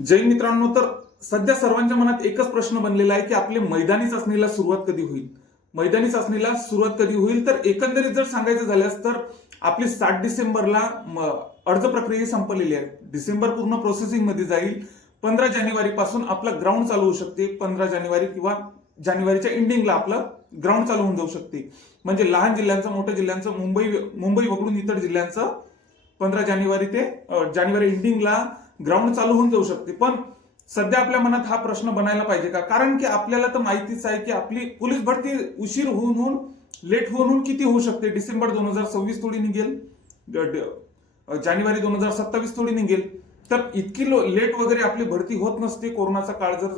जय मित्रांनो, तर सध्या सर्वांच्या मनात एकच प्रश्न बनलेला आहे की आपले मैदानी चाचणीला सुरुवात कधी होईल. मैदानी चाचणीला सुरुवात कधी होईल तर एकंदरीत जर सांगायचं झाल्यास तर आपली 7 डिसेंबरला अर्ज प्रक्रिया संपलेली आहे. डिसेंबर पूर्ण प्रोसेसिंग मध्ये जाईल. 15 जानेवारी पासून आपलं ग्राउंड चालू होऊ शकते. 15 जानेवारी किंवा जानेवारीच्या एंडिंगला आपलं ग्राउंड चालू होऊन जाऊ शकते. म्हणजे लहान जिल्ह्यांचं, मोठ्या जिल्ह्यांचं, मुंबई वगळून इतर जिल्ह्यांचं 15 जानेवारी ते जानेवारी एंडिंगला ग्राउंड चालू होऊन जाऊ शकते. पण सध्या आपल्या मनात हा प्रश्न बनायला पाहिजे का? कारण की आपल्याला तर माहितीच आहे की आपली पोलीस भरती उशीर होऊन लेट होऊन किती होऊ शकते. डिसेंबर 2026 थोडी निघेल, जानेवारी 2027 थोडी निघेल. तर इतकी लेट वगैरे आपली भरती होत नसते. कोरोनाचा काळ जर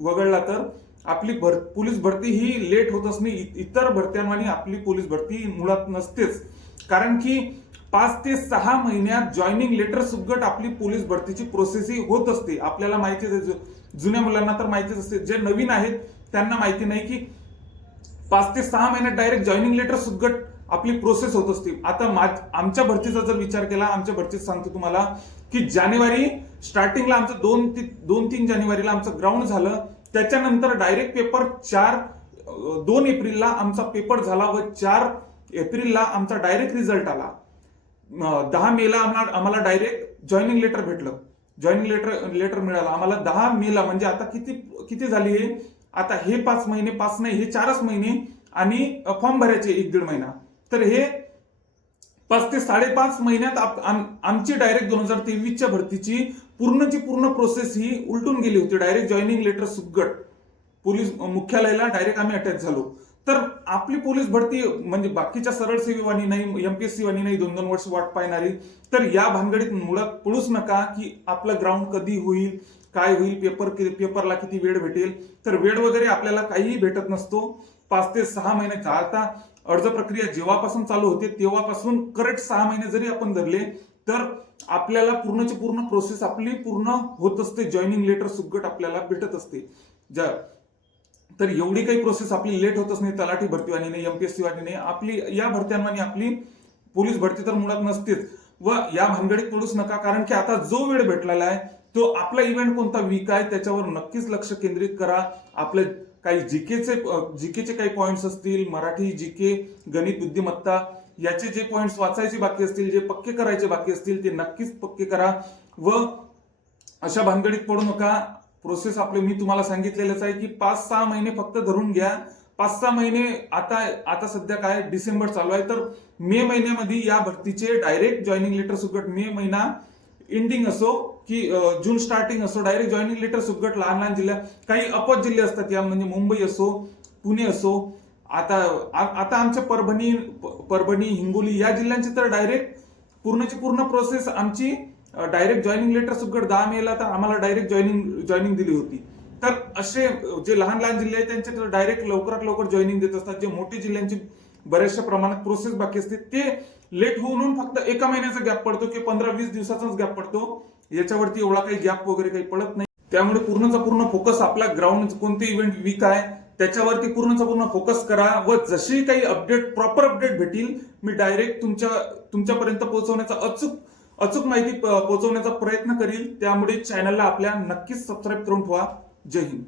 वगळला तर आपली पोलीस भरती ही लेट होत असणे. इतर भरत्यांवानी आपली पोलीस भरती मुळात नसतेच. कारण की 5 ते 6 महिन्यात जॉईनिंग लेटर सुगट आपली पोलीस भरतीची प्रोसेस ही होत असते. आपल्याला माहितीच आहे, जुन्या मुलांना तर माहितीच असते. जे नवीन आहेत त्यांना माहिती नाही की 5 ते 6 महिन्यात डायरेक्ट जॉईनिंग लेटर सुगट आपली प्रोसेस होत असते. आता आमच्या भरतीचा जर विचार केला, आमच्या भरतीत सांगतो तुम्हाला की जानेवारी स्टार्टिंगला आमचं 2-3 जानेवारीला आमचं ग्राउंड झालं. त्याच्यानंतर डायरेक्ट पेपर 2 एप्रिलला आमचा पेपर झाला व 4 एप्रिलला आमचा डायरेक्ट रिझल्ट आला. 10 मेला आम्हाला डायरेक्ट जॉईनिंग लेटर भेटलं. जॉईनिंग लेटर मिळालं आम्हाला 10 मेला. म्हणजे आता किती झाली आहे? आता हे 5 महिने, 5 नाही, हे 4च महिने आणि फॉर्म भरायचे 1-1.5 महिना. तर हे 5 ते 5.5 महिन्यात आमची डायरेक्ट 2023च्या भरतीची पूर्ण प्रोसेस ही उलटून गेली होती. डायरेक्ट जॉईनिंग लेटर सुगट पोलीस मुख्यालयाला डायरेक्ट आम्ही अटॅच झालो. तर आपली पोलीस भरती म्हणजे बाकीच्या सरळ सेवेवानी नाही, एमपीएससी वाणी नाही 2-2 वर्ष वाट पाहणारी. तर या भानगडीत मुळात पडूच नका की आपलं ग्राउंड कधी होईल, काय होईल, पेपरला किती वेळ भेटेल. तर वेळ वगैरे आपल्याला काहीही भेटत नसतो. 5 ते 6 महिन्याचा आता अर्ज प्रक्रिया जेव्हापासून चालू होते तेव्हापासून करेक्ट 6 महिने जरी आपण धरले तर आपल्याला पूर्णची पूर्ण प्रोसेस आपली पूर्ण होत असते. जॉईनिंग लेटर सुगट आपल्याला भेटत असते. तर एवढी काही प्रोसेस आपली लेट होतच नाही. तलाठी भरतीवानी नाही, एमपीएससी वाणी नाही, आपली या भरत्यांवानी आपली पोलीस भरती तर मुळात नसतेच. व या भानगडीत पडूच नका. कारण की आता जो वेळ भेटलेला आहे तो आपला इव्हेंट कोणता वीक आहे त्याच्यावर नक्कीच लक्ष केंद्रित करा. आपले काही जीकेचे काही पॉइंट्स असतील, मराठी, जीके, गणित, बुद्धिमत्ता याचे जे पॉइंट्स वाचायचे बाकी असतील, जे पक्के करायचे बाकी असतील ते नक्कीच पक्के करा. व अशा भानगडीत पडू नका. प्रोसेस आपले मी तुम्हाला सांगितलेलंच आहे की 5-6 महिने फक्त धरून घ्या. 5-6 महिने आता सध्या काय डिसेंबर चालू आहे, तर मे महिन्यामध्ये या भरतीचे डायरेक्ट जॉईनिंग लेटर सुगट मे महिना एंडिंग असो की जून स्टार्टिंग असो, डायरेक्ट जॉईनिंग लेटर सुगट लहान जिल्ह्यात काही अपवाद जिल्हे असतात या, म्हणजे मुंबई असो, पुणे असो. आता आमच्या परभणी, हिंगोली या जिल्ह्यांची तर डायरेक्ट पूर्णची पूर्ण प्रोसेस आमची डायरेक्ट जॉईनिंग लेटर सुगट 10 मेला तर आम्हाला डायरेक्ट जॉईनिंग दिली होती. तर असे जे लहान जिल्हे आहेत त्यांचे तर डायरेक्ट लवकरात लवकर जॉईनिंग देत असतात. जे मोठे जिल्ह्यांची बऱ्याचशा प्रमाणात प्रोसेस बाकी असते ते लेट होऊन फक्त 1 महिन्याचा गॅप पडतो की 15-20 दिवसाचाच गॅप पडतो. याच्यावरती एवढा काही गॅप वगैरे काही पडत नाही. त्यामुळे पूर्णचा पूर्ण फोकस आपला ग्राउंड कोणते इव्हेंट वीक आहे त्याच्यावरती पूर्णचा पूर्ण फोकस करा. व जशी काही प्रॉपर अपडेट भेटील मी डायरेक्ट तुमच्यापर्यंत पोहोचवण्याचा अचूक माहिती पोहोचवण्याचा प्रयत्न करील. त्यामुळे चॅनलला आपल्या नक्कीच सबस्क्राईब करून ठेवा. जय हिंद.